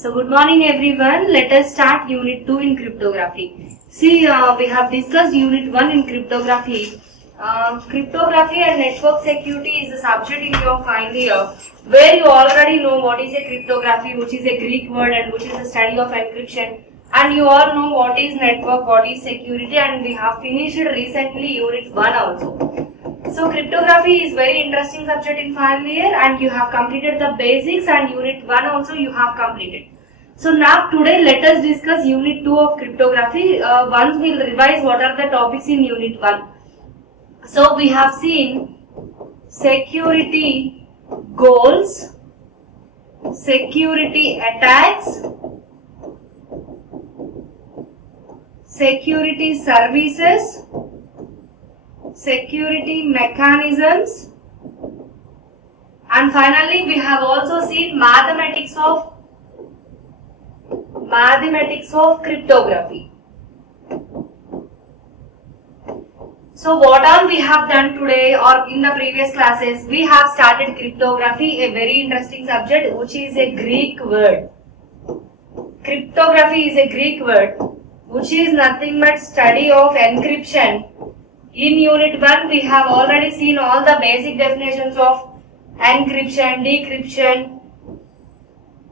So good morning everyone. Let us start Unit 2 in cryptography. See, we have discussed Unit 1 in cryptography. Cryptography and network security is a subject in your final year where you already know what is a cryptography, which is a Greek word and which is a study of encryption. And you all know what is network, what is security, and we have finished recently Unit 1 also. So cryptography is very interesting subject in final year and you have completed the basics, and Unit 1 also you have completed. So now today let us discuss Unit 2 of cryptography. Once we will revise what are the topics in Unit 1. So we have seen security goals, security attacks, security services, security mechanisms, and finally we have also seen mathematics of cryptography. So what all we have done today or in the previous classes, we have started cryptography, a very interesting subject which is a Greek word. Cryptography is a Greek word which is nothing but study of encryption. In Unit 1, we have already seen all the basic definitions of encryption, decryption,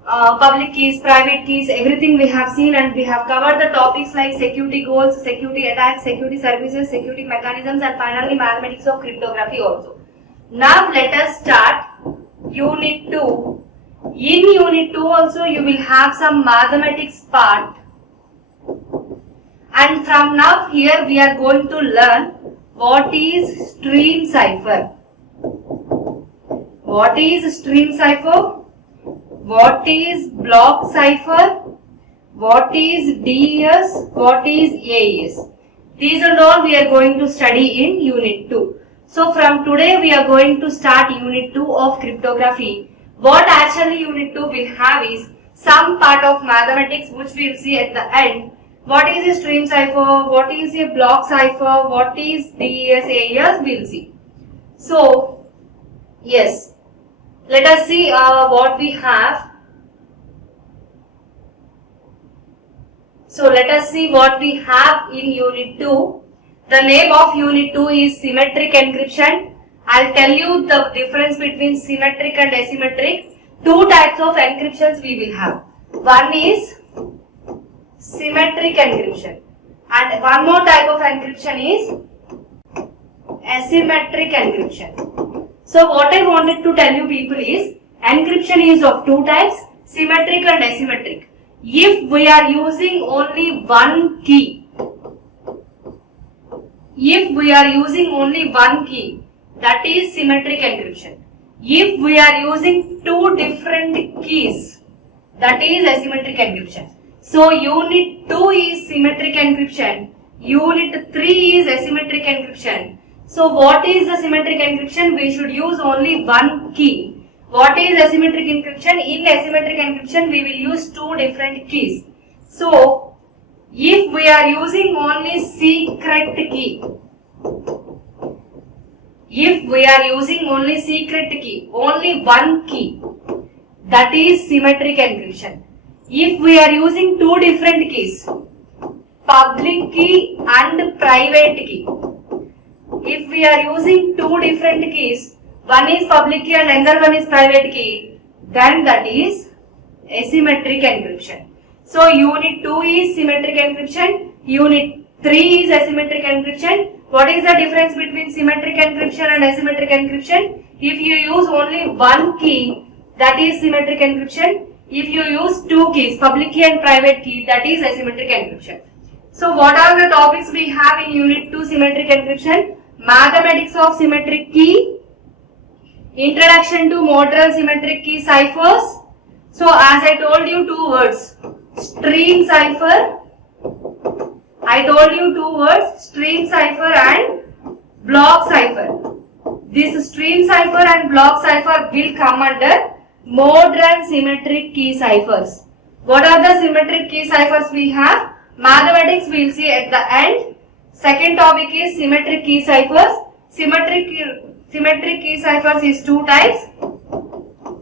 public keys, private keys, everything we have seen, and we have covered the topics like security goals, security attacks, security services, security mechanisms, and finally mathematics of cryptography also. Now let us start Unit 2. In Unit 2 also you will have some mathematics part. And from now here we are going to learn what is stream cipher. What is stream cipher? What is block cipher? What is DES? What is AES? These and all we are going to study in Unit 2. So from today we are going to start Unit 2 of cryptography. What actually Unit 2 will have is some part of mathematics which we will see at the end. What is a stream cipher? What is a block cipher? What is DES, AES? We will see. So, yes. Let us see what we have. So, let us see what we have in Unit 2. The name of Unit 2 is symmetric encryption. I'll tell you the difference between symmetric and asymmetric. Two types of encryptions we will have. One is symmetric encryption, and one more type of encryption is asymmetric encryption. So what I wanted to tell you people is encryption is of two types, symmetric and asymmetric. If we are using only one key, that is symmetric encryption. If we are using two different keys, that is asymmetric encryption. So Unit 2 is symmetric encryption, Unit 3 is asymmetric encryption. So what is the symmetric encryption? We should use only one key. What is asymmetric encryption? In asymmetric encryption we will use two different keys. So if we are using only secret key, only one key, that is symmetric encryption. If we are using two different keys, public key and private key, if we are using two different keys, one is public key and another one is private key, then that is asymmetric encryption. So Unit 2 is symmetric encryption, Unit 3 is asymmetric encryption. What is the difference between symmetric encryption and asymmetric encryption? If you use only one key, that is symmetric encryption. If you use two keys, public key and private key, that is asymmetric encryption. So what are the topics we have in Unit 2 symmetric encryption? Mathematics of symmetric key, introduction to modern symmetric key ciphers. So as I told you two words, stream cipher. I told you two words, stream cipher and block cipher. This stream cipher and block cipher will come under modern symmetric key ciphers. What are the symmetric key ciphers we have? Mathematics we will see at the end. Second topic is symmetric key ciphers. Symmetric key ciphers is two types.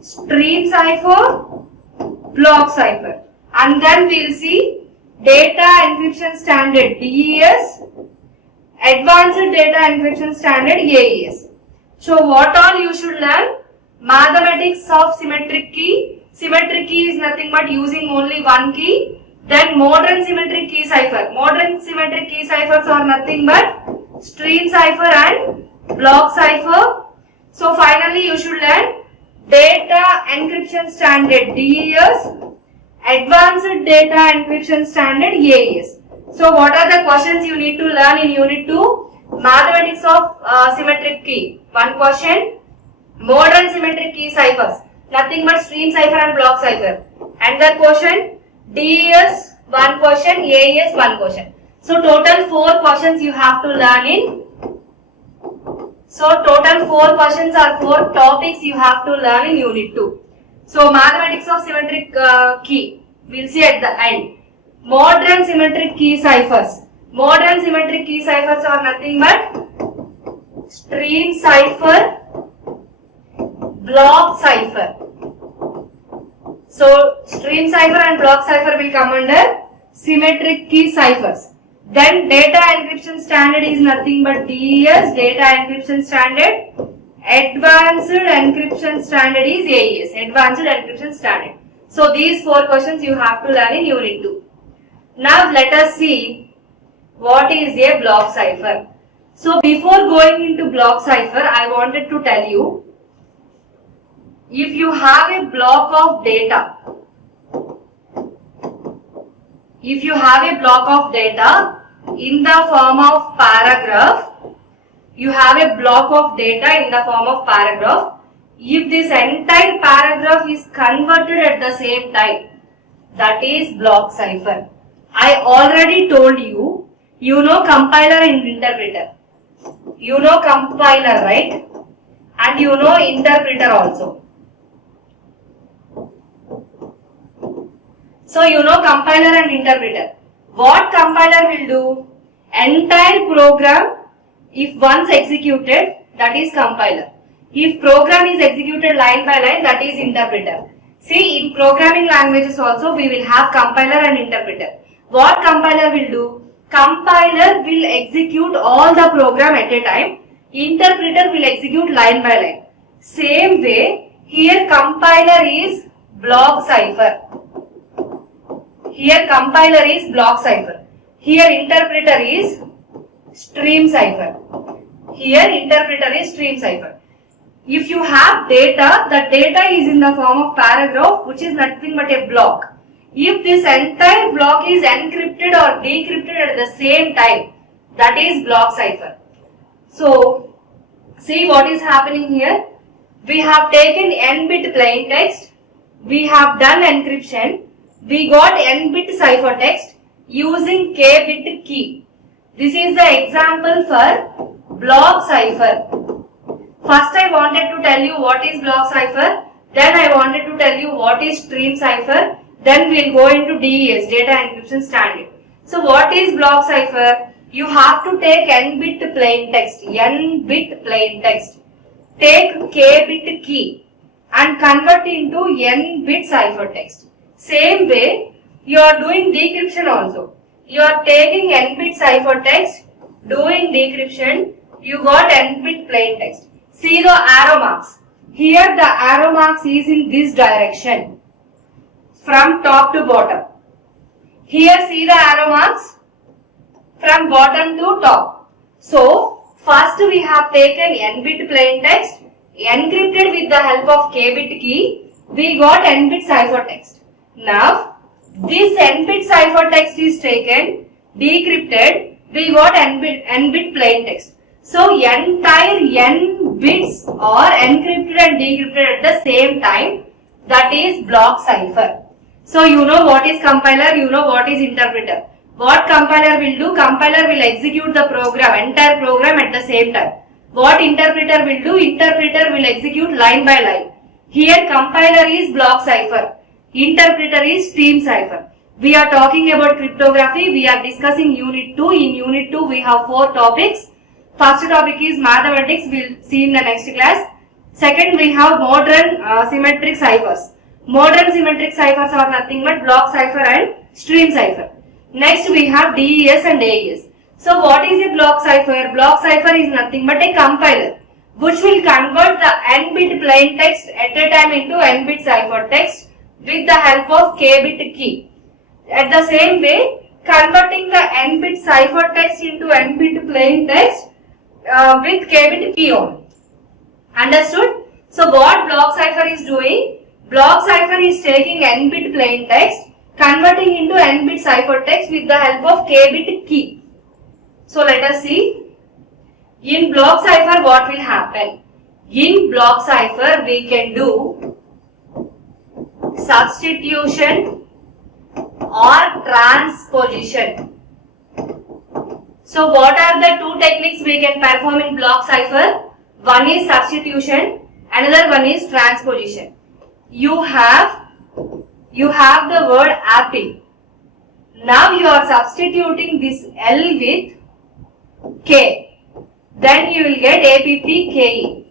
Stream cipher block cipher. And then we'll see data encryption standard DES, advanced data encryption standard AES. So what all you should learn? Mathematics of symmetric key. Symmetric key is nothing but using only one key. Then modern symmetric key cipher. Modern symmetric key ciphers are nothing but stream cipher and block cipher. So finally you should learn data encryption standard DES, advanced data encryption standard AES. So what are the questions you need to learn in unit 2? Mathematics of symmetric key. One question. Modern symmetric key ciphers. Nothing but stream cipher and block cipher. Another question. DES one question, AES one question. So total 4 questions you have to learn in. So total 4 questions or 4 topics you have to learn in unit 2. So mathematics of symmetric key. We'll see at the end. Modern symmetric key ciphers. Modern symmetric key ciphers are nothing but stream cipher, block cipher. So stream cipher and block cipher will come under symmetric key ciphers. Then data encryption standard is nothing but DES, data encryption standard. Advanced encryption standard is AES, advanced encryption standard. So these 4 questions you have to learn in unit 2. Now let us see what is a block cipher. So before going into block cipher, I wanted to tell you, if you have a block of data, in the form of paragraph, you have a block of data in the form of paragraph. If this entire paragraph is converted at the same time, that is block cipher. I already told you, you know compiler and interpreter. You know compiler, right? And you know interpreter also. So you know compiler and interpreter. What compiler will do? Entire program, if once executed, that is compiler. If program is executed line by line, that is interpreter. See, in programming languages also we will have compiler and interpreter. What compiler will do? Compiler will execute all the program at a time. Interpreter will execute line by line. Same way, here compiler is block cipher. Here compiler is block cipher. Here interpreter is stream cipher. Here interpreter is stream cipher. If you have data, the data is in the form of paragraph, which is nothing but a block. If this entire block is encrypted or decrypted at the same time, that is block cipher. So, see what is happening here. We have taken n-bit plain text. We have done encryption. We got n-bit ciphertext using k-bit key. This is the example for block cipher. First I wanted to tell you what is block cipher. Then I wanted to tell you what is stream cipher. Then we will go into DES, data encryption standard. So what is block cipher? You have to take n-bit plain text, n-bit plain text. Take k-bit key and convert into n-bit ciphertext. Same way, you are doing decryption also. You are taking n-bit ciphertext, doing decryption, you got n-bit plain text. See the arrow marks. Here the arrow marks is in this direction, from top to bottom. Here see the arrow marks, from bottom to top. So, first we have taken n-bit plain text, encrypted with the help of k-bit key, we got n-bit ciphertext. Now, this n-bit ciphertext is taken, decrypted, we got n-bit plain text. So, entire n bits are encrypted and decrypted at the same time, that is block cipher. So, you know what is compiler, you know what is interpreter. What compiler will do? Compiler will execute the program, entire program at the same time. What interpreter will do? Interpreter will execute line by line. Here compiler is block cipher. Interpreter is stream cipher. We are talking about cryptography. We are discussing unit 2. In unit 2 we have 4 topics. First topic is mathematics. We will see in the next class. Second we have modern symmetric ciphers. Modern symmetric ciphers are nothing but block cipher and stream cipher. Next we have DES and AES. So what is a block cipher? Block cipher is nothing but a compiler which will convert the n-bit plain text at a time into n-bit cipher text with the help of k-bit key. At the same way, converting the n-bit cipher text into n-bit plain text with k-bit key only. Understood? So what block cipher is doing? Block cipher is taking n-bit plain text, converting into n-bit cipher text with the help of k-bit key. So let us see. In block cipher what will happen? In block cipher we can do substitution or transposition. So what are the two techniques we can perform in block cipher? One is substitution, another one is transposition. You have the word apple. Now you are substituting this L with K. Then you will get APPKE.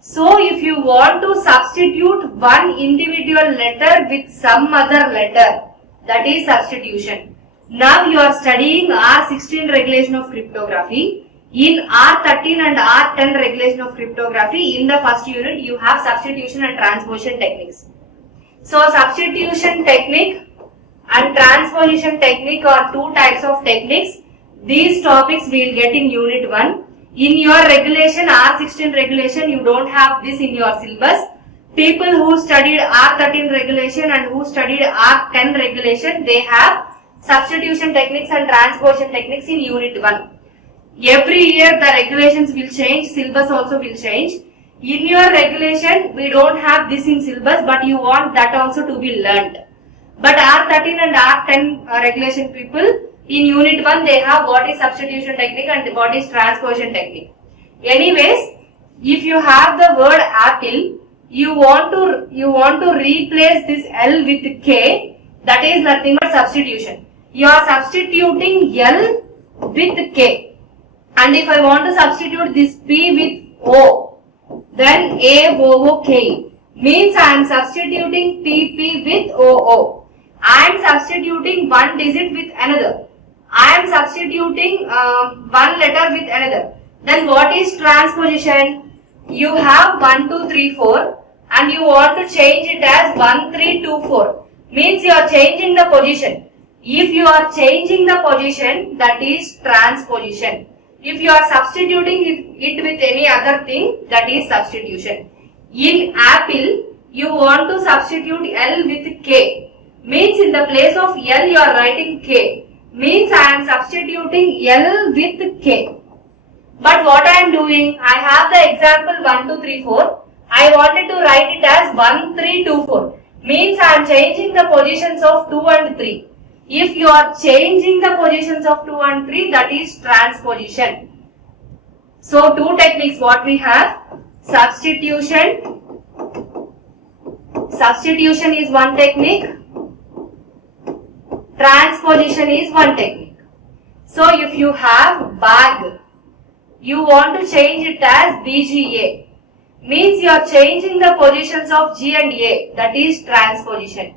So if you want to substitute one individual letter with some other letter, that is substitution. Now you are studying R16 regulation of cryptography. In R13 and R10 regulation of cryptography, in the first unit you have substitution and transposition techniques. So substitution technique and transposition technique are two types of techniques. These topics we will get in unit 1. In your regulation, R16 regulation, you don't have this in your syllabus. People who studied R13 regulation and who studied R10 regulation, they have substitution techniques and transposition techniques in unit 1. Every year the regulations will change, syllabus also will change. In your regulation, we don't have this in syllabus, but you want that also to be learnt. But R13 and R10 regulation people, in unit 1 they have what is substitution technique and what is transposition technique. Anyways, if you have the word apple, you want to replace this L with K, that is nothing but substitution. You are substituting L with K. And if I want to substitute this P with O, then AOOK means I am substituting PP with OO. I am substituting one digit with another. I am substituting one letter with another. Then what is transposition? You have 1, 2, 3, 4 and you want to change it as 1, 3, 2, 4. Means you are changing the position. If you are changing the position, that is transposition. If you are substituting it with any other thing, that is substitution. In apple, you want to substitute L with K. Means in the place of L you are writing K. Means I am substituting L with K. But what I am doing, I have the example 1, 2, 3, 4. I wanted to write it as 1, 3, 2, 4. Means I am changing the positions of 2 and 3. If you are changing the positions of 2 and 3, that is transposition. So two techniques what we have. Substitution. Substitution is one technique. Transposition is one technique. So if you have bag, you want to change it as BGA. Means you are changing the positions of G and A. That is transposition.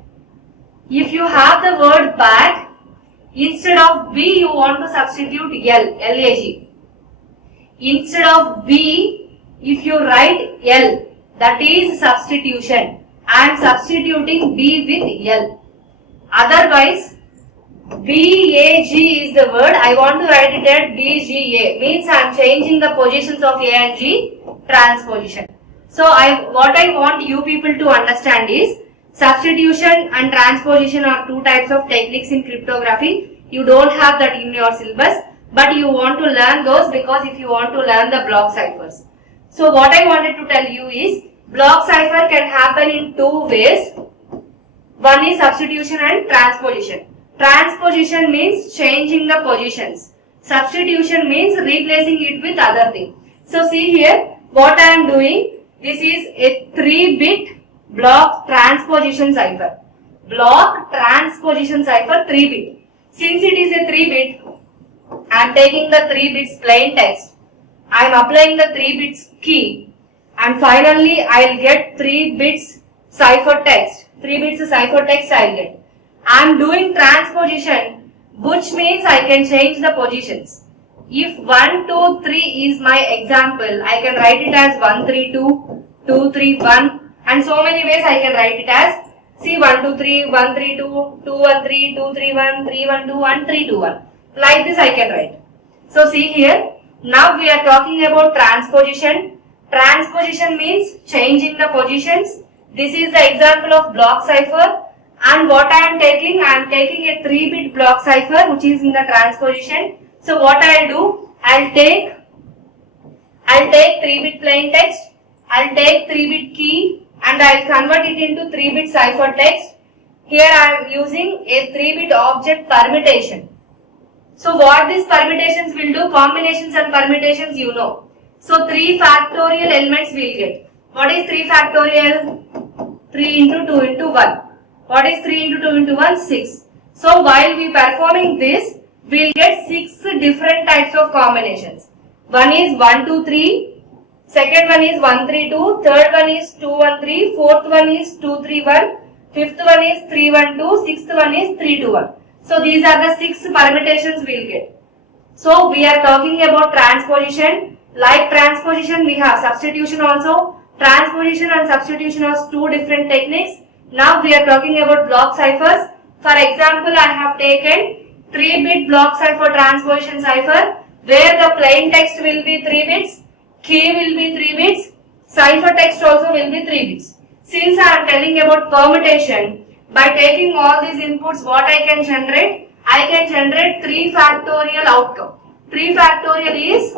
If you have the word bag, instead of B you want to substitute L, LAG. Instead of B, if you write L, that is substitution. I am substituting B with L. Otherwise, BAG is the word, I want to write it as BGA. Means I am changing the positions of A and G, transposition. So what I want you people to understand is, substitution and transposition are two types of techniques in cryptography. You don't have that in your syllabus, but you want to learn those because if you want to learn the block ciphers. So what I wanted to tell you is, block cipher can happen in two ways. One is substitution and transposition. Transposition means changing the positions. Substitution means replacing it with other thing. So see here, what I am doing, this is a 3-bit block transposition cipher. Block transposition cipher 3-bit. Since it is a 3-bit, I am taking the 3 bits plain text. I am applying the 3 bits key and finally I will get 3 bits ciphertext. 3 bits ciphertext I'll get. I'm doing transposition, which means I can change the positions. If 1, 2, 3 is my example, I can write it as 1, 3, 2, 2, 3, 1, and so many ways I can write it as, see, 1, 2, 3, 1, 3, 2, 2, 1, 3, 2, 3, 1, 3, 1, 2, 1, 3, 2, 1. Like this I can write. So see here, now we are talking about transposition. Transposition means changing the positions. This is the example of block cipher, and what I am taking a 3-bit block cipher which is in the transposition. So what I'll do, I'll take 3-bit plain text, I'll take 3-bit key and I'll convert it into 3-bit ciphertext. Here I am using a 3-bit object permutation. So what these permutations will do, combinations and permutations you know. So 3 factorial elements will get. What is 3 factorial? 3 into 2 into 1. What is 3 into 2 into 1? 6. So while we performing this, we will get 6 different types of combinations. One is 1, 2, 3. Second one is 1, 3, 2. Third one is 2, 1, 3. Fourth one is 2, 3, 1. Fifth one is 3, 1, 2. Sixth one is 3, 2, 1. So these are the 6 permutations we will get. So we are talking about transposition. Like transposition, we have substitution also. Transposition and substitution are 2 different techniques. Now we are talking about block ciphers. For example, I have taken 3-bit block cipher transposition cipher, where the plain text will be 3 bits, key will be 3 bits, ciphertext also will be 3 bits. Since I am telling about permutation, by taking all these inputs, what I can generate? I can generate 3 factorial outcome. 3 factorial is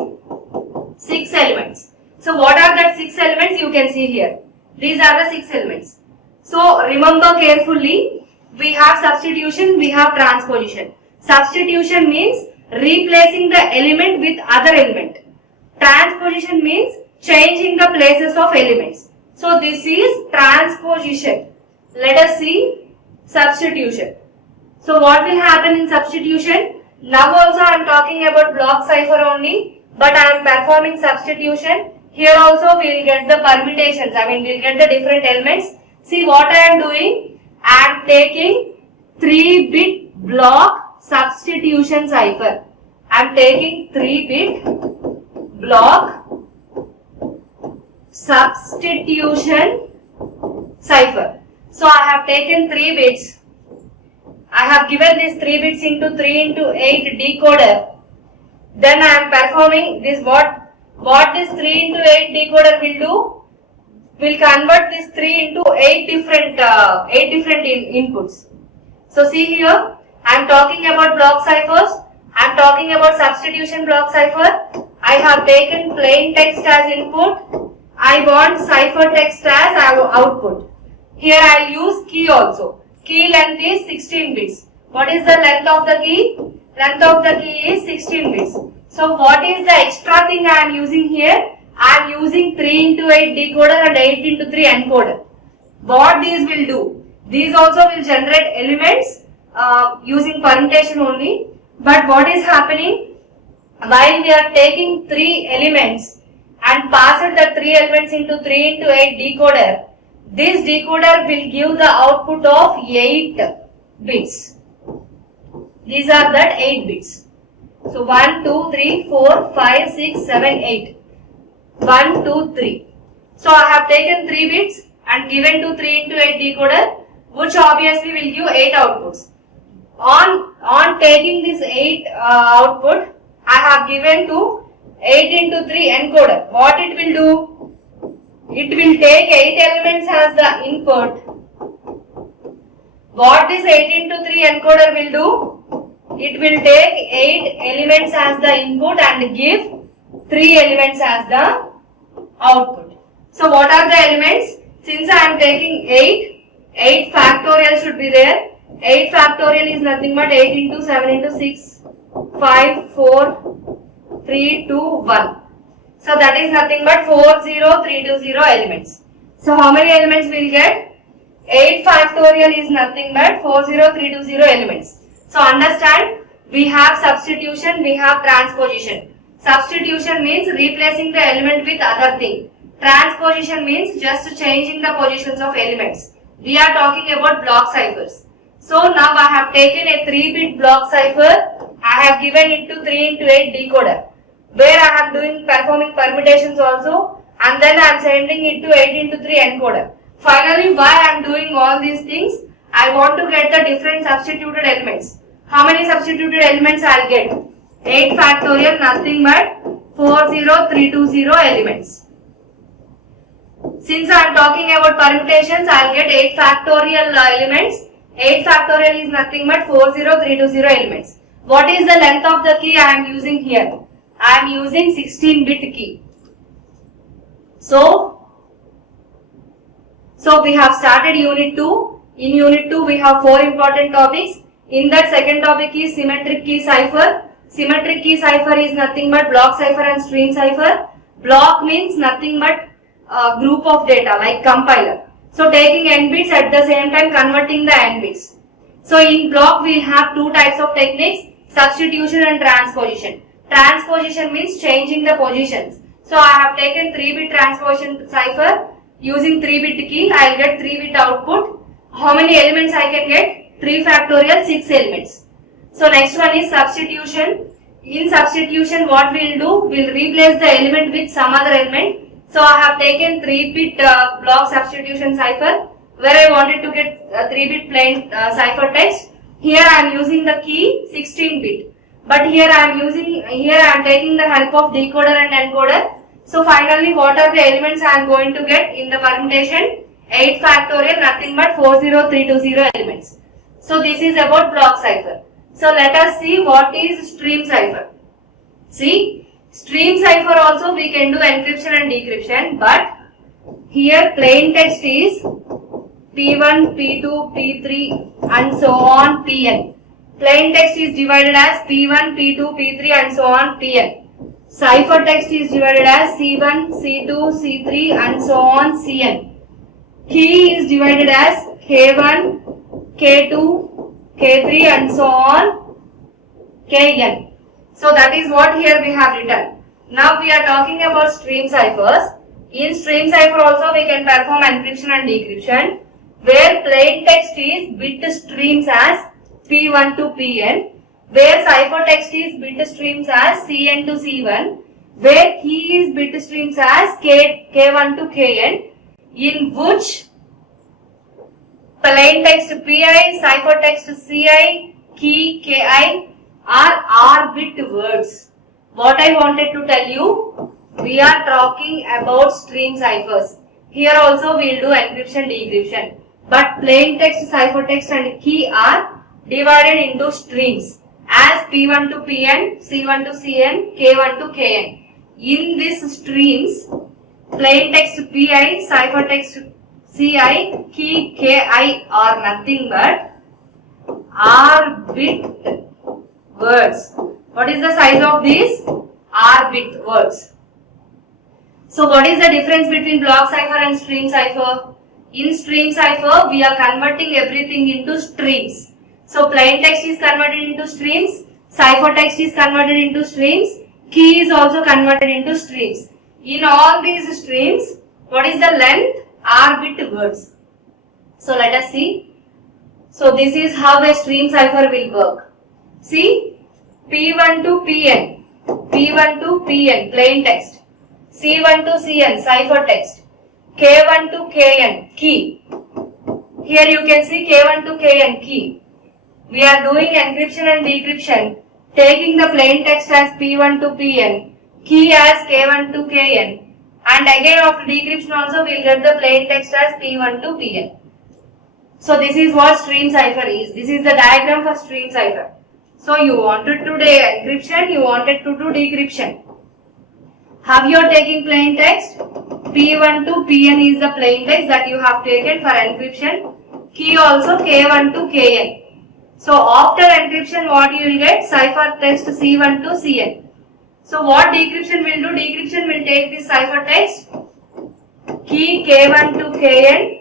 6 elements. So what are that 6 elements? You can see here. These are the 6 elements. So remember carefully, we have substitution, we have transposition. Substitution means replacing the element with other element. Transposition means changing the places of elements. So this is transposition. Let us see substitution. So what will happen in substitution? Now also I am talking about block cipher only, but I am performing substitution. Here also we will get the permutations, we will get the different elements. See what I am doing? I am taking 3-bit block substitution cipher. I am taking 3-bit block substitution cipher. So I have taken 3 bits. I have given these 3 bits into 3 into 8 decoder. Then I am performing this. What this 3 into 8 decoder will do? Will convert this 3 into 8 different inputs. So see here, I am talking about block ciphers. I am talking about substitution block cipher. I have taken plain text as input. I want ciphertext as output. Here I will use key also. Key length is 16 bits. What is the length of the key? Length of the key is 16 bits. So what is the extra thing I am using here? I am using 3 into 8 decoder and 8 into 3 encoder. What these will do? These also will generate elements using permutation only. But what is happening? While we are taking 3 elements and passed the 3 elements into 3 into 8 decoder, this decoder will give the output of 8 bits. These are that 8 bits. So 1, 2, 3, 4, 5, 6, 7, 8. 1, 2, 3. So I have taken 3 bits and given to 3 into 8 decoder, which obviously will give 8 outputs. On taking this 8 output, I have given to 8 into 3 encoder. What it will do? It will take 8 elements as the input. What this 8 into 3 encoder will do? It will take 8 elements as the input and give 3 elements as the output. So what are the elements? Since I am taking 8 factorial should be there. 8 factorial is nothing but 8 into 7 into 6, 5, 4, 3, 2, 1. So that is nothing but 40320 elements. So how many elements we will get? 8 factorial is nothing but 40320 elements. So understand, we have substitution, we have transposition. Substitution means replacing the element with other thing. Transposition means just changing the positions of elements. We are talking about block ciphers. So now I have taken a 3-bit block cipher. I have given it to 3 into 8 decoder, where I am performing permutations also, and then I am sending it to 8 into 3 encoder. Finally, why I am doing all these things? I want to get the different substituted elements. How many substituted elements I will get? 8 factorial, nothing but 40320 elements. Since I am talking about permutations, I will get 8 factorial elements. 8 factorial is nothing but 40320 elements. What is the length of the key I am using here? I am using 16-bit key. So we have started unit 2. In unit 2 we have 4 important topics. In that second topic is symmetric key cipher. Symmetric key cipher is nothing but block cipher and stream cipher. Block means nothing but a group of data like compiler. So taking n bits at the same time converting the n bits. So in block we will have 2 types of techniques, substitution and transposition. Transposition means changing the positions. So I have taken 3-bit transposition cipher using 3-bit key. I will get 3-bit output. How many elements I can get? 3 factorial, 6 elements. So next one is substitution. In substitution what we will do? We will replace the element with some other element. So I have taken 3-bit block substitution cipher, where I wanted to get 3-bit plain cipher text. Here I am using the key 16-bit. But here I am taking the help of decoder and encoder. So finally what are the elements I am going to get in the permutation? 8 factorial, nothing but 40320 elements. So this is about block cipher. So let us see what is stream cipher. See, stream cipher also we can do encryption and decryption, but here plain text is P1, P2, P3 and so on Pn. Plain text is divided as P1, P2, P3 and so on Pn. Cipher text is divided as C1, C2, C3 and so on Cn. Key is divided as K1, K2, K3 and so on Kn. So that is what here we have written. Now we are talking about stream ciphers. In stream cipher also we can perform encryption and decryption, where plain text is bit streams as P1 to Pn, where cipher text is bit streams as Cn to C1, where key is bit streams as K1 to Kn, in which plain text Pi, cipher text Ci, key Ki are R-bit words. What I wanted to tell you, we are talking about stream ciphers. Here also we will do encryption, decryption. But plain text, cipher text and key are divided into streams as P1 to Pn, C1 to Cn, K1 to Kn. In these streams, plain text Pi, cipher text Ci, key Ki are nothing but R-bit words. What is the size of these? R-bit words. So what is the difference between block cipher and stream cipher? In stream cipher, we are converting everything into streams. So plain text is converted into streams, cipher text is converted into streams, key is also converted into streams. In all these streams, what is the length? R-bit words. So let us see. So this is how a stream cipher will work. See, P1 to Pn, P1 to Pn, plain text, C1 to Cn, cipher text, K1 to Kn, key. Here you can see K1 to Kn, key. We are doing encryption and decryption, taking the plain text as P1 to Pn, key as K1 to Kn, and again after decryption also we will get the plain text as P1 to Pn. So this is what stream cipher is. This is the diagram for stream cipher. So you wanted to do encryption, you wanted to do decryption. Have you taken plain text? P1 to Pn is the plain text that you have taken for encryption. Key also K1 to Kn. So after encryption what you will get? Cipher text C1 to Cn. So what decryption will do? Decryption will take this cipher text, key K1 to Kn,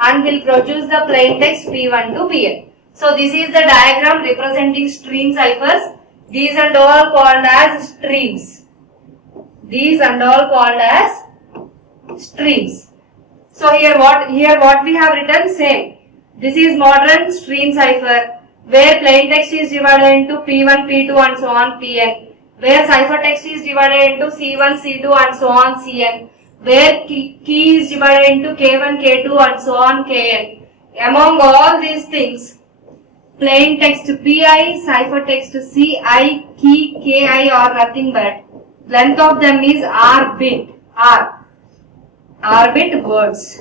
and will produce the plain text P1 to Pn. So this is the diagram representing stream ciphers. These and all called as streams. These and all called as streams. So here what we have written same. This is modern stream cipher where plain text is divided into P1, P2 and so on Pn. Where cipher text is divided into C1, C2 and so on Cn. Where key is divided into K1, K2 and so on Kn. Among all these things, plain text Pi, cipher text Ci, key Ki are nothing but length of them is R bit words.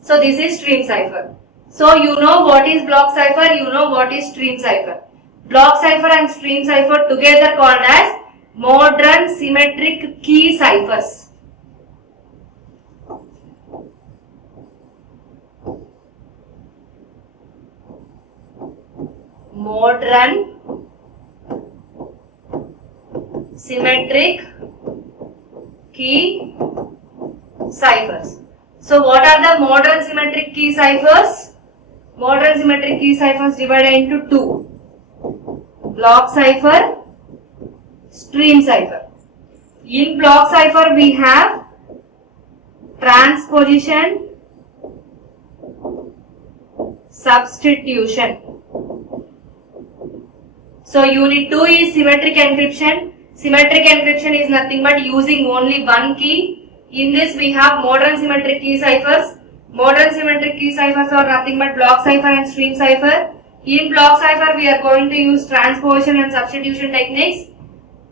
So this is stream cipher. So you know what is block cipher, you know what is stream cipher. Block cipher and stream cipher together called as modern symmetric key ciphers. Modern symmetric key ciphers. So what are the modern symmetric key ciphers? Modern symmetric key ciphers divided into two. Block cipher, stream cipher. In block cipher we have transposition, substitution. So unit 2 is symmetric encryption. Symmetric encryption is nothing but using only one key. In this we have modern symmetric key ciphers. Modern symmetric key ciphers are nothing but block cipher and stream cipher. In block cipher we are going to use transposition and substitution techniques.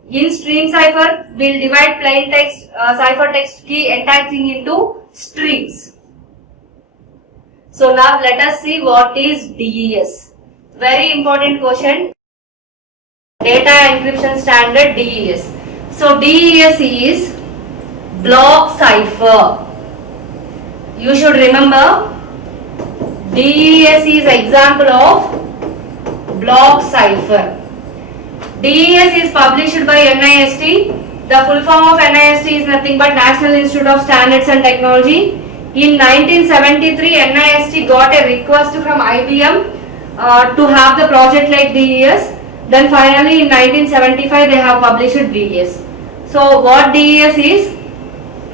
In stream cipher we will divide plain text cipher text key entire thing into strings. So now let us see what is DES. Very important question. Data encryption standard DES. So DES is block cipher. You should remember DES is example of block cipher. DES is published by NIST. The full form of NIST is nothing but National Institute of Standards and Technology. In 1973, NIST got a request from IBM to have the project like DES. Then finally in 1975 they have published DES. So what DES is?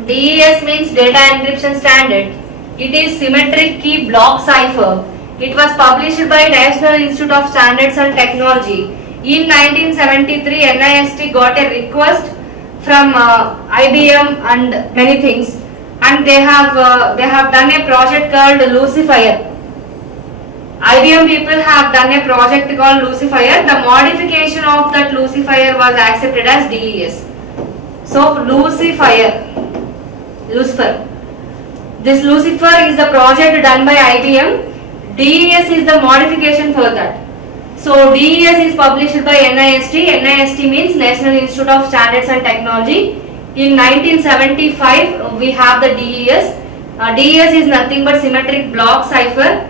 DES means data encryption standard. It is symmetric key block cipher. It was published by National Institute of Standards and Technology. In 1973 NIST got a request from IBM and many things, and they have done a project called Lucifer. IBM people have done a project called Lucifer. The modification of that Lucifer was accepted as DES. So Lucifer. This Lucifer is the project done by IBM. DES is the modification for that. So DES is published by NIST. NIST means National Institute of Standards and Technology. In 1975 we have the DES. DES is nothing but symmetric block cipher.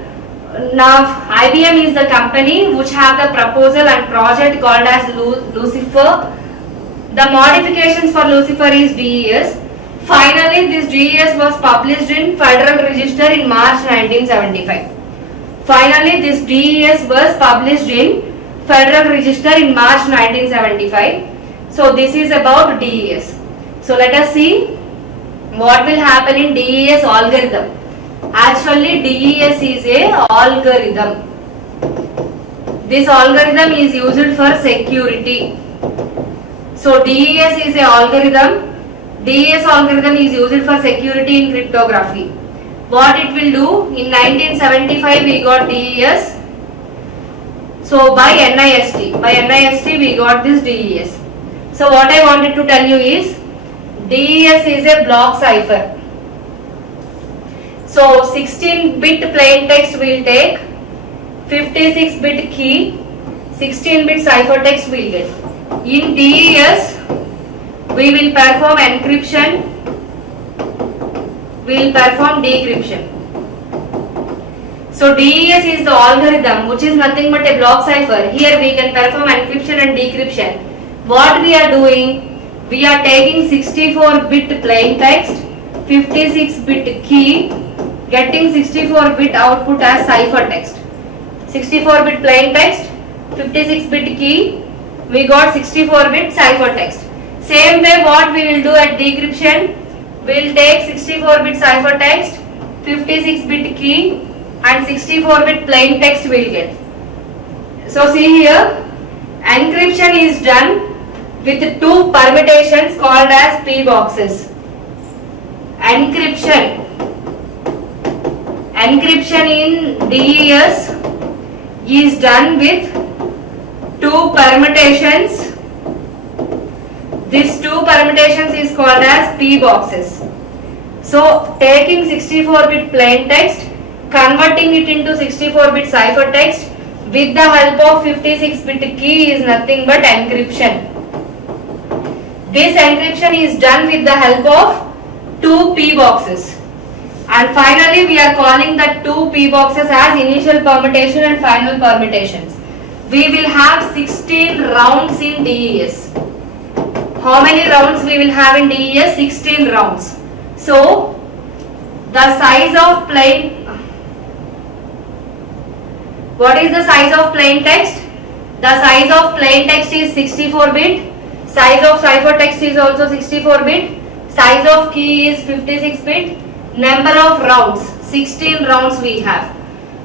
Now IBM is the company which have the proposal and project called as Lucifer. The modifications for Lucifer is DES. Finally this DES was published in Federal Register in March 1975. Finally this DES was published in Federal Register in March 1975. So this is about DES. So let us see what will happen in DES algorithm. Actually DES is a algorithm. This algorithm is used for security. So DES is a algorithm. DES algorithm is used for security in cryptography. What it will do? In 1975 we got DES. So by NIST we got this DES. So what I wanted to tell you is DES is a block cipher. So 16-bit plain text will take, 56-bit key, 16-bit cipher text will get. In DES we will perform encryption, we will perform decryption. So DES is the algorithm which is nothing but a block cipher. Here we can perform encryption and decryption. What we are doing? We are taking 64-bit plain text, 56-bit key, getting 64-bit output as cipher text. 64-bit plain text, 56-bit key, we got 64-bit cipher text. Same way what we will do at decryption, we'll take 64-bit ciphertext, 56-bit key and 64-bit plain text we'll get. So see here, encryption is done with two permutations called as P boxes. Encryption in DES is done with two permutations. These two permutations is called as P boxes. So taking 64-bit plain text, converting it into 64-bit ciphertext with the help of 56-bit key is nothing but encryption. This encryption is done with the help of two P boxes. And finally we are calling the two P boxes as initial permutation and final permutations. We will have 16 rounds in DES. How many rounds we will have in DES? 16 rounds. So the size of plain, what is the size of plain text? The size of plain text is 64-bit. Size of ciphertext is also 64-bit. Size of key is 56-bit. Number of rounds, 16 rounds we have.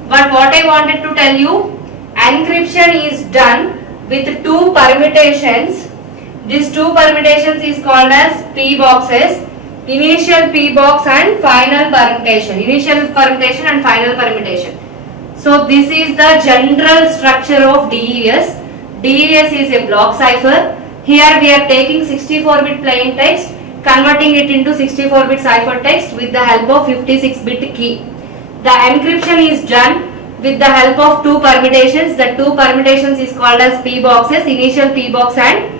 But what I wanted to tell you, encryption is done with two permutations. These two permutations is called as P boxes. Initial P box and final permutation. Initial permutation and final permutation. So this is the general structure of DES. DES is a block cipher. Here we are taking 64-bit plain text, converting it into 64-bit ciphertext with the help of 56-bit key. The encryption is done with the help of two permutations. The two permutations is called as P boxes, initial P box and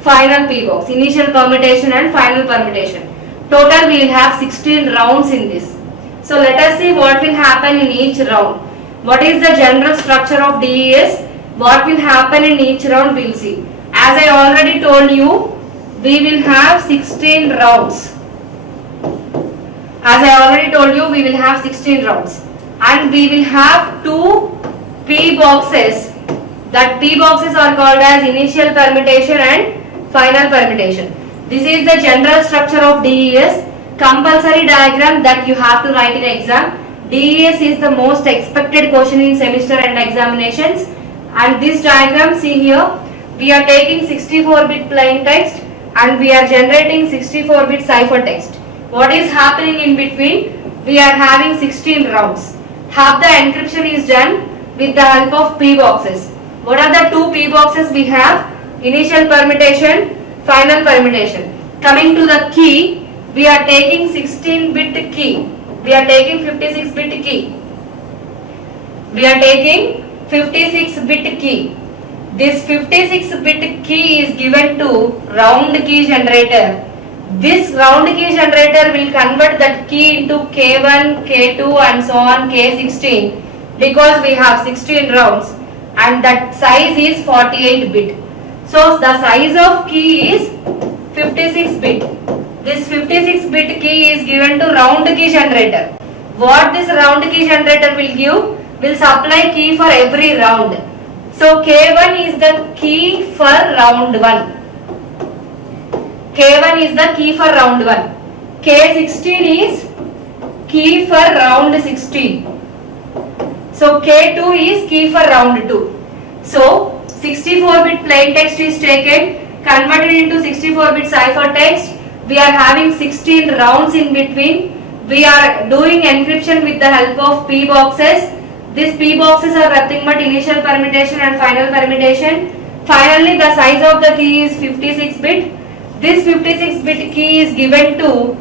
final P box. Initial permutation and final permutation. Total we will have 16 rounds in this. So let us see what will happen in each round. What is the general structure of DES? What will happen in each round we will see. As I already told you, we will have 16 rounds. As I already told you, we will have 16 rounds. And we will have two P boxes. That P boxes are called as initial permutation and final permutation. This is the general structure of DES. Compulsory diagram that you have to write in exam. DES is the most expected question in semester and examinations. And this diagram, see here, we are taking 64-bit plain text and we are generating 64-bit ciphertext. What is happening in between? We are having 16 rounds. Half the encryption is done with the help of P boxes. What are the two P boxes we have? Initial permutation, final permutation. Coming to the key, we are taking 16-bit key. We are taking 56-bit key. We are taking 56-bit key. This 56-bit key is given to round key generator. This round key generator will convert that key into K1, K2 and so on K16 because we have 16 rounds and that size is 48-bit. So the size of key is 56-bit. This 56-bit key is given to round key generator. What this round key generator will give? Will supply key for every round. So K1 is the key for round 1. K1 is the key for round 1. K16 is key for round 16. So K2 is key for round 2. So 64-bit plain text is taken, converted into 64-bit ciphertext. We are having 16 rounds in between. We are doing encryption with the help of P boxes. These P boxes are nothing but initial permutation and final permutation. Finally, the size of the key is 56-bit. This 56-bit key is given to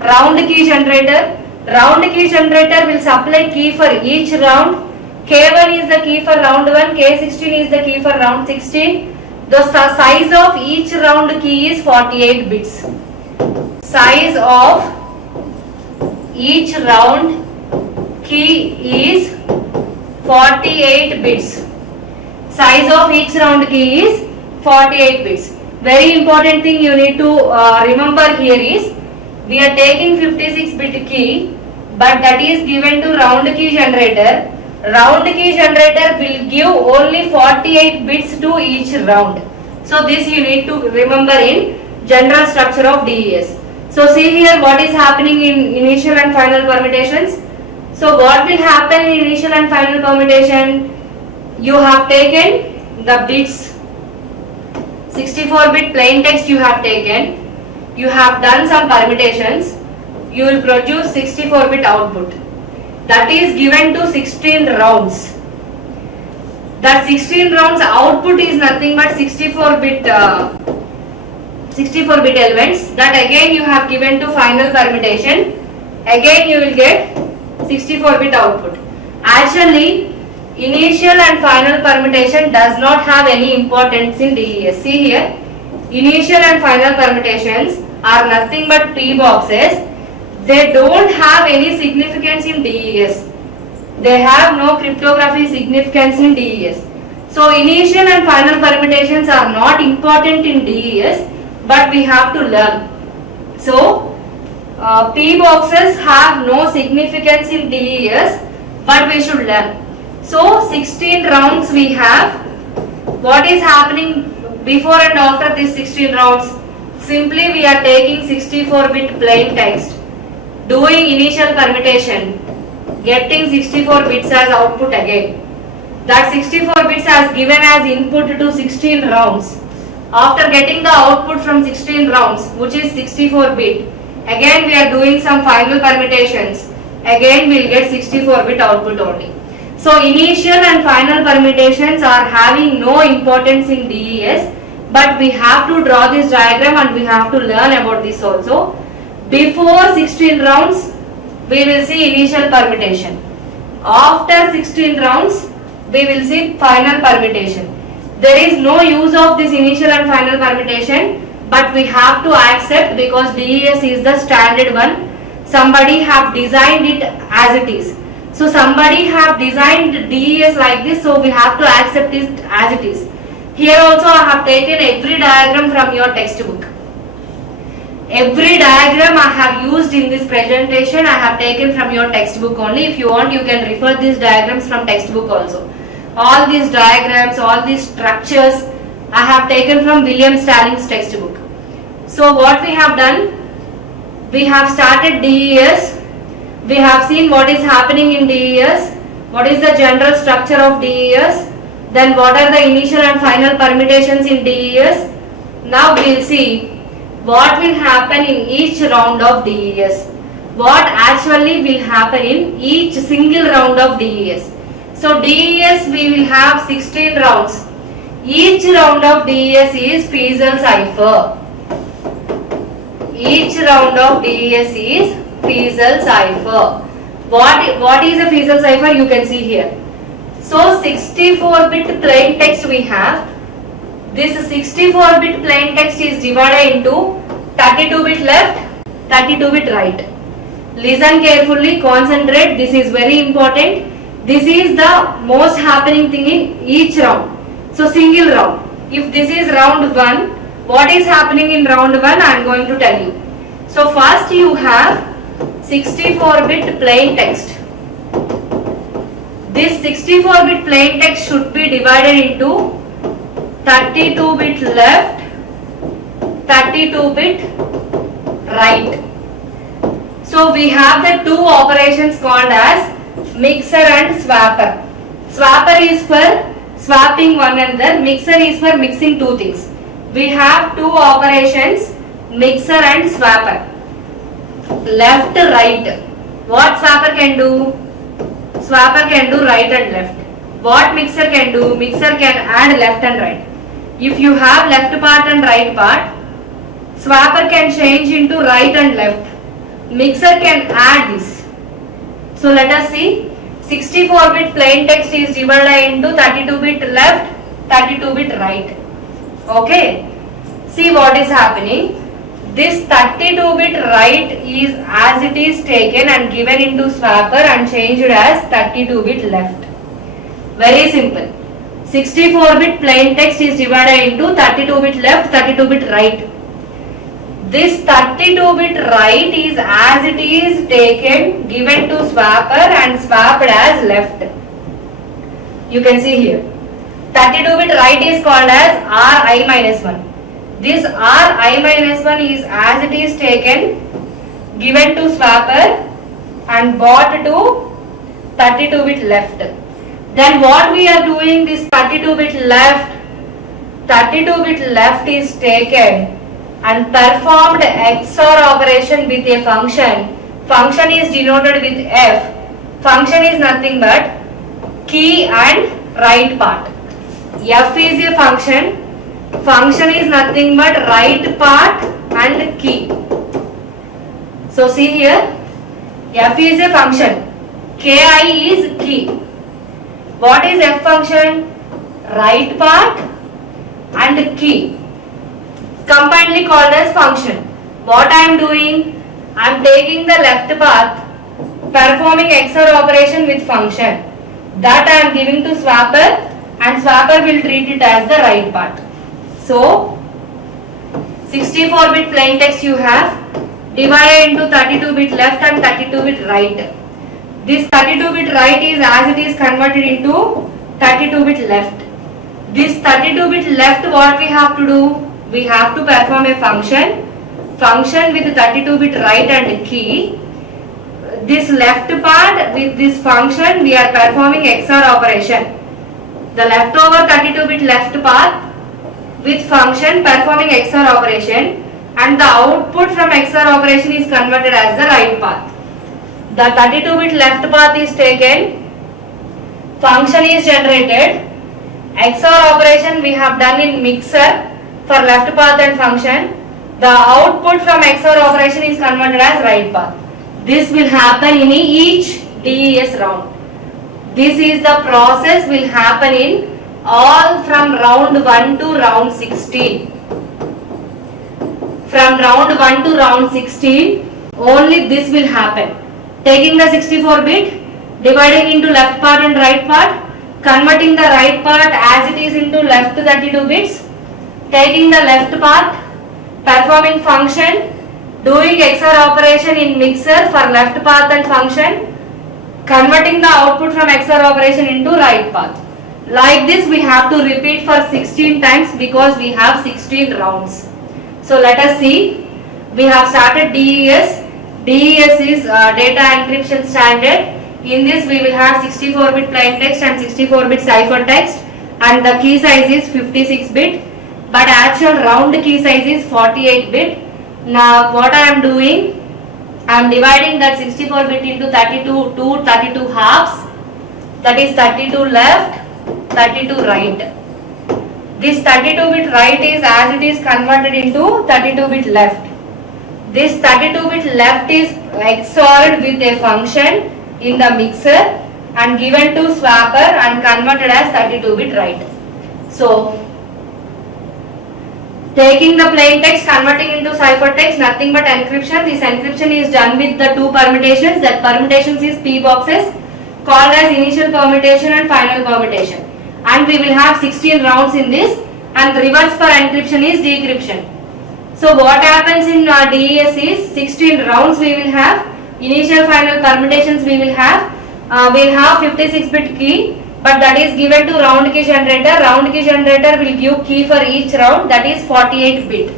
round key generator. Round key generator will supply key for each round. K1 is the key for round 1, K16 is the key for round 16. The size of each round key is 48 bits. Size of each round key is 48 bits. Size of each round key is 48 bits. Very important thing you need to remember here is we are taking 56-bit key, but that is given to round key generator. Round key generator will give only 48 bits to each round. So this you need to remember in general structure of DES. So see here what is happening in initial and final permutations. So what will happen in initial and final permutation? You have taken the bits, 64-bit plain text you have taken, you have done some permutations, you will produce 64-bit output. That is given to 16 rounds. That 16 rounds output is nothing but 64-bit elements. That again you have given to final permutation. Again you will get 64-bit output. Actually, initial and final permutation does not have any importance in DES. See here, initial and final permutations are nothing but P boxes. They don't have any significance in DES. They have no cryptography significance in DES. So initial and final permutations are not important in DES, but we have to learn. So P boxes have no significance in DES, but we should learn. So 16 rounds we have. What is happening before and after these 16 rounds? Simply we are taking 64-bit plain text, doing initial permutation, getting 64 bits as output again. That 64 bits as given as input to 16 rounds. After getting the output from 16 rounds, which is 64 bit, again we are doing some final permutations. Again we will get 64 bit output only. So initial and final permutations are having no importance in DES, but we have to draw this diagram and we have to learn about this also. Before 16 rounds, we will see initial permutation. After 16 rounds, we will see final permutation. There is no use of this initial and final permutation, but we have to accept because DES is the standard one. Somebody have designed it as it is. So somebody have designed DES like this, so we have to accept it as it is. Here also I have taken every diagram from your textbook. Every diagram I have used in this presentation I have taken from your textbook only. If you want, you can refer these diagrams from textbook also. All these diagrams, all these structures I have taken from William Stalling's textbook. So what we have done, we have started DES. We have seen what is happening in DES, what is the general structure of DES, then what are the initial and final permutations in DES. Now we will see what will happen in each round of DES, what actually will happen in each single round of DES. So DES we will have 16 rounds. Each round of DES is Feasel cipher. Each round of DES is Feasel cipher. What is a Feasel cipher? You can see here. So 64-bit plain text we have. This 64-bit plain text is divided into 32-bit left, 32-bit right. Listen carefully, concentrate. This is very important. This is the most happening thing in each round. So single round. If this is round 1, what is happening in round 1 I am going to tell you. So first you have 64-bit plain text. This 64-bit plain text should be divided into 32-bit left, 32-bit right. So we have the two operations called as mixer and swapper. Swapper is for swapping one another, mixer is for mixing two things. We have two operations, mixer and swapper. Left, right. What swapper can do? Swapper can do right and left. What mixer can do? Mixer can add left and right. If you have left part and right part, swapper can change into right and left. Mixer can add this. So let us see. 64-bit plain text is divided into 32-bit left, 32-bit right. Okay. See what is happening. This 32-bit right is as it is taken and given into swapper and changed as 32-bit left. Very simple. 64-bit plain text is divided into 32-bit left, 32-bit right. This 32-bit right is as it is taken, given to swapper and swapped as left. You can see here. 32-bit right is called as Ri minus 1. This Ri minus 1 is as it is taken, given to swapper and brought to 32 bit left. Then what we are doing, this 32 bit left is taken and performed XOR operation with a function. Function is denoted with F. Function is nothing but key and write part. F is a function. Function is nothing but write part and key. So see here, F is a function. Ki is key. What is F function? Write part and key. Combinedly called as function. What I am doing? I am taking the left path, performing XOR operation with function. That I am giving to swapper and swapper will treat it as the right part. So 64 bit plain text you have divided into 32 bit left and 32 bit right. This 32 bit right is as it is converted into 32 bit left. This 32 bit left, what we have to do? We have to perform a function with 32 bit right and key. This left part with this function we are performing XOR operation. The leftover 32 bit left part with function performing XOR operation, and the output from XOR operation is converted as the right path. The 32 bit left path is taken, function is generated, XOR operation we have done in mixer for left path and function. The output from XOR operation is converted as right path. This will happen in each DES round. This is the process will happen in all from round 1 to round 16. From round 1 to round 16, only this will happen. Taking the 64 bit, dividing into left part and right part, converting the right part as it is into left 32 bits, taking the left part, performing function, doing XOR operation in mixer for left path and function, converting the output from XOR operation into right path. Like this we have to repeat for 16 times because we have 16 rounds. So let us see. We have started DES. DES is data encryption standard. In this we will have 64 bit plain text and 64 bit cipher text, and the key size is 56 bit, but actual round key size is 48 bit. Now what I am doing, I am dividing that 64 bit into 32 halves, that is 32 left, 32 right. This 32 bit right is as it is converted into 32 bit left. This 32 bit left is XORed with a function in the mixer and given to swapper and converted as 32 bit right. So taking the plain text, converting into cipher text, nothing but encryption. This encryption is done with the two permutations. That permutations is P boxes called as initial permutation and final permutation. And we will have 16 rounds in this, and reverse for encryption is decryption. So what happens in DES is 16 rounds we will have, initial final permutations we will have 56 bit key, but that is given to round key generator. Round key generator will give key for each round, that is 48 bit.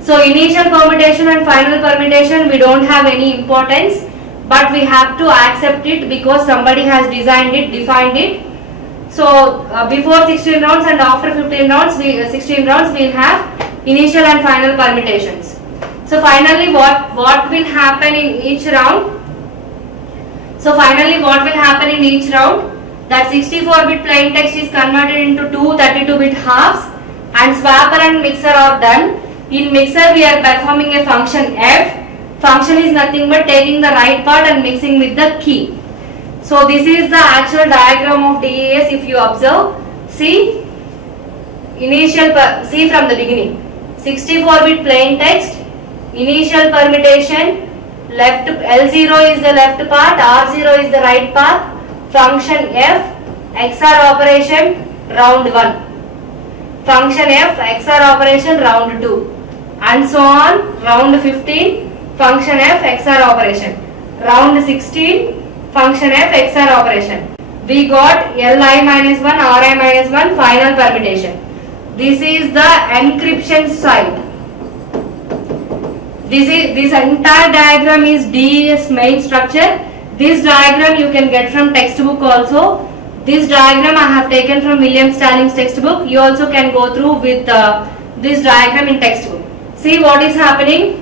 So initial permutation and final permutation we don't have any importance, but we have to accept it because somebody has designed it, defined it. So before 16 rounds and after 16 rounds we will have initial and final permutations. So finally what will happen in each round? That 64 bit plain text is converted into two 32 bit halves, and swapper and mixer are done. In mixer we are performing a function F. Function is nothing but taking the right part and mixing with the key. So this is the actual diagram of DES. If you observe, see from the beginning. 64 bit plain text, initial permutation, left L0 is the left part, R0 is the right part, function F, XOR operation round 1, function F, XOR operation round 2, and so on. Round 15, function F, XOR operation. Round 16, function F, XOR operation. We got Li minus 1, Ri minus 1 final permutation. This is the encryption side. This entire diagram is DES main structure. This diagram you can get from textbook also. This diagram I have taken from William Stanning's textbook. You also can go through with this diagram in textbook. See what is happening.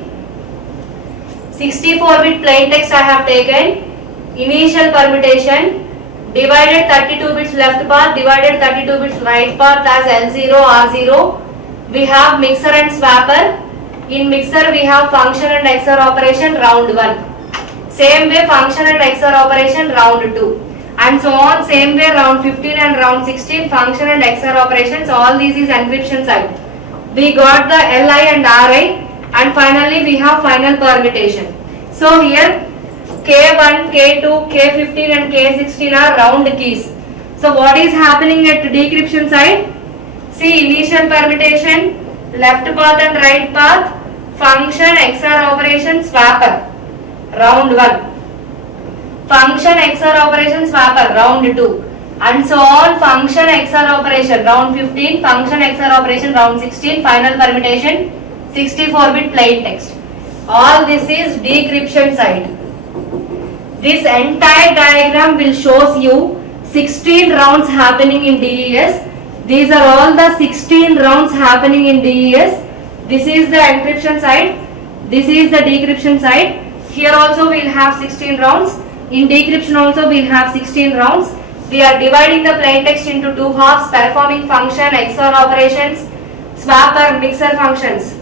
64-bit plain text I have taken. Initial permutation. Divided 32 bits left path, divided 32 bits right path as L0, R0. We have mixer and swapper. In mixer we have function and XOR operation round 1. Same way function and XOR operation round 2. And so on, same way round 15 and round 16 function and XOR operations. All these is encryption side. We got the Li and Ri, and finally we have final permutation. So here K1, K2, K15 and K16 are round keys. So what is happening at decryption side? See, initial permutation, left path and right path, function XOR operation swapper, round 1. Function XOR operation swapper, round 2. And so on, function XOR operation, round 15, function XOR operation, round 16, final permutation, 64-bit plain text. All this is decryption side. This entire diagram will shows you 16 rounds happening in DES. These are all the 16 rounds happening in DES. This is the encryption side. This is the decryption side. Here also we will have 16 rounds. In decryption also we will have 16 rounds. We are dividing the plain text into two halves, performing function, XOR operations, swapper, mixer functions.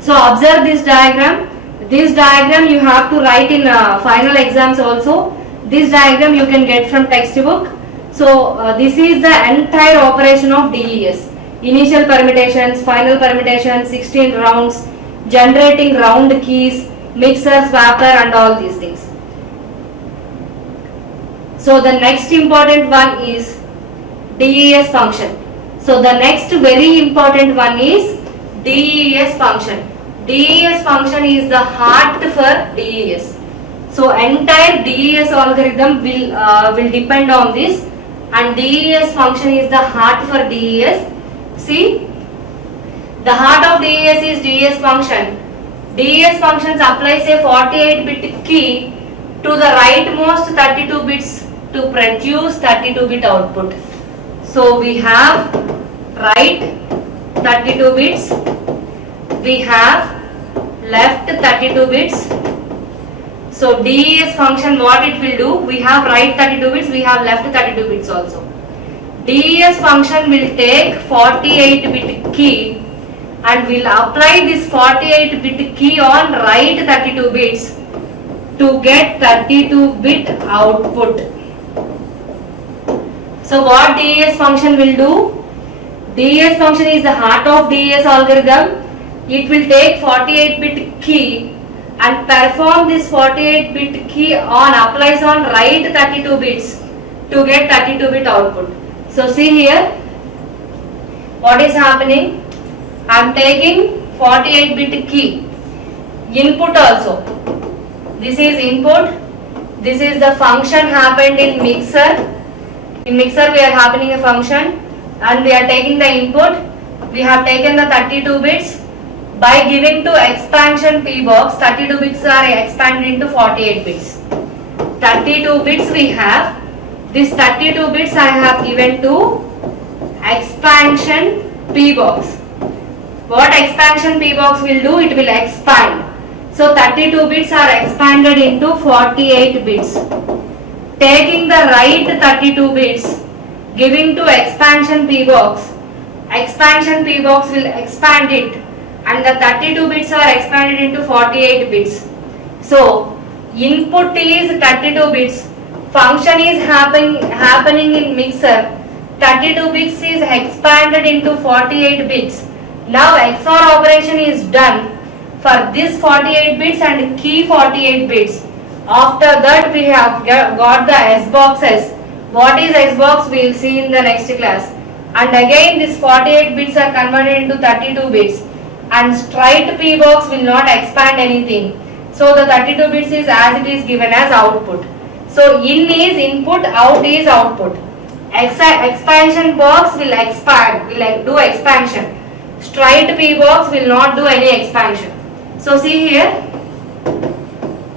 So observe this diagram. This diagram you have to write in final exams also. This diagram you can get from textbook. So this is the entire operation of DES. Initial permutations, final permutations, 16 rounds, generating round keys, mixer, swapper and all these things. So the next important one is DES function. So the next very important one is DES function. DES function is the heart for DES. So entire DES algorithm will depend on this, and DES function is the heart for DES. See, the heart of DES is DES function. DES functions applies a 48-bit key to the rightmost 32 bits to produce 32-bit output. So we have right 32 bits, we have left 32 bits. So DES function, what it will do, we have right 32 bits, we have left 32 bits also. DES function will take 48-bit key and will apply this 48-bit key on right 32 bits to get 32-bit output. So what DES function will do? DES function is the heart of DES algorithm. It will take 48-bit key and perform this 48-bit key on applies on right 32 bits to get 32-bit output. So see here, what is happening? I am taking 48-bit key, input also. This is input, this is the function happened in mixer. In mixer we are happening a function and we are taking the input. We have taken the 32 bits. By giving to expansion P box, 32 bits are expanded into 48 bits. 32 bits we have. This 32 bits I have given to expansion P box. What expansion P box will do? It will expand. So 32 bits are expanded into 48 bits. Taking the right 32 bits, giving to expansion P box. Expansion P box will expand it, and the 32 bits are expanded into 48 bits. So input is 32 bits, function is happening in mixer, 32 bits is expanded into 48 bits. Now XOR operation is done for this 48 bits and key 48 bits. After that we have got the S boxes. What is S box? We will see in the next class. And again this 48 bits are converted into 32 bits. And straight P box will not expand anything. So the 32 bits is as it is given as output. So in is input, out is output. Expansion box will expand, will do expansion. Straight P box will not do any expansion. So see here,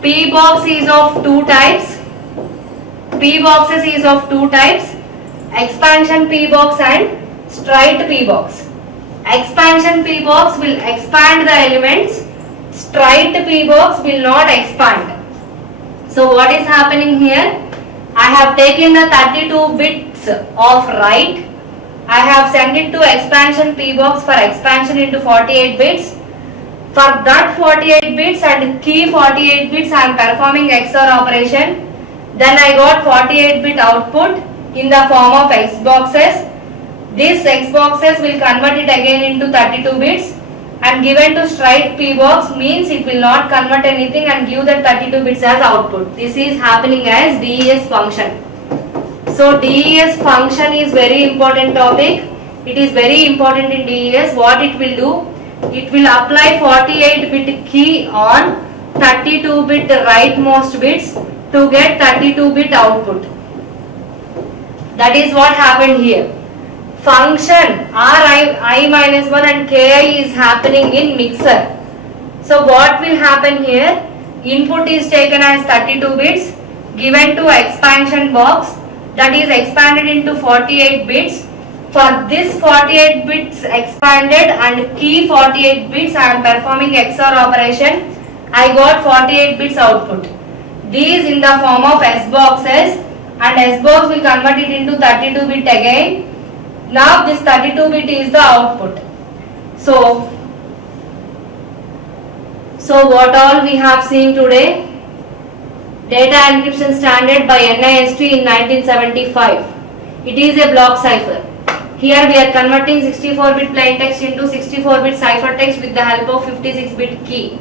P box is of two types. P boxes is of two types, expansion P box and straight P box. Expansion P box will expand the elements, straight P box will not expand. So what is happening here? I have taken the 32 bits of write. I have sent it to expansion P box for expansion into 48 bits. For that 48 bits and key 48 bits I am performing XOR operation. Then I got 48 bit output in the form of X boxes. These X boxes will convert it again into 32 bits and given to straight P box means it will not convert anything and give that 32 bits as output. This is happening as DES function. So DES function is very important topic. It is very important in DES. What it will do? It will apply 48 bit key on 32 bit rightmost bits to get 32 bit output. That is what happened here. Function Ri minus 1 and Ki is happening in mixer. So what will happen here? Input is taken as 32 bits given to expansion box, that is expanded into 48 bits. For this 48 bits expanded and key 48 bits I am performing XOR operation. I got 48 bits output. These in the form of S boxes and S box will convert it into 32 bit again. Now this 32 bit is the output. So what all we have seen today? Data encryption standard by NIST in 1975. It is a block cipher. Here we are converting 64-bit plain text into 64-bit ciphertext with the help of 56-bit key.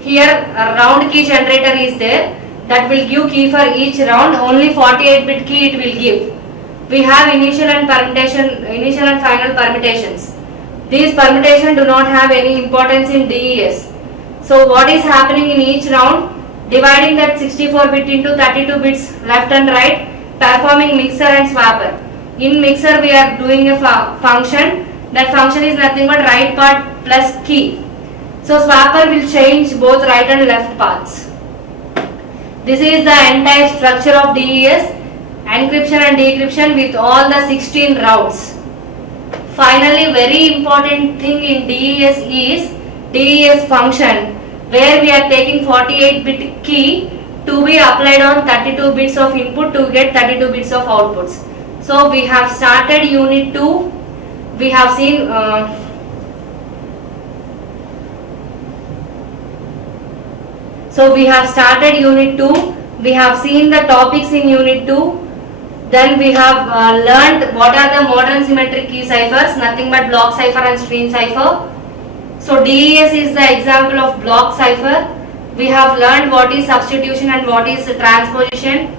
Here a round key generator is there that will give key for each round. Only 48-bit key it will give. We have initial and final permutations. These permutations do not have any importance in DES. So what is happening in each round? Dividing that 64-bit into 32 bits left and right, performing mixer and swapper. In mixer we are doing a function. That function is nothing but right part plus key. So swapper will change both right and left paths. This is the entire structure of DES, encryption and decryption with all the 16 routes. Finally, very important thing in DES is DES function, where we are taking 48-bit key to be applied on 32 bits of input to get 32 bits of outputs. So we have started unit 2. We have seen unit 2. We have seen the topics in unit 2. Then we have learned what are the modern symmetric key ciphers, nothing but block cipher and stream cipher. So DES is the example of block cipher. We have learned what is substitution and what is transposition.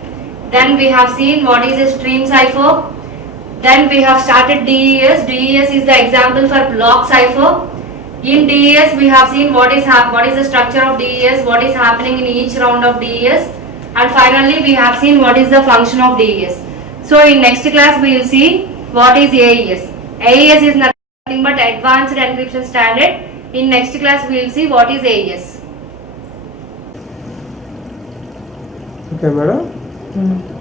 Then we have seen what is a stream cipher. Then we have started DES. DES is the example for block cipher. In DES we have seen what is the structure of DES, what is happening in each round of DES, and finally we have seen what is the function of DES. So in next class we will see what is AES. AES is nothing but advanced encryption standard. In next class we will see what is AES. Okay, madam.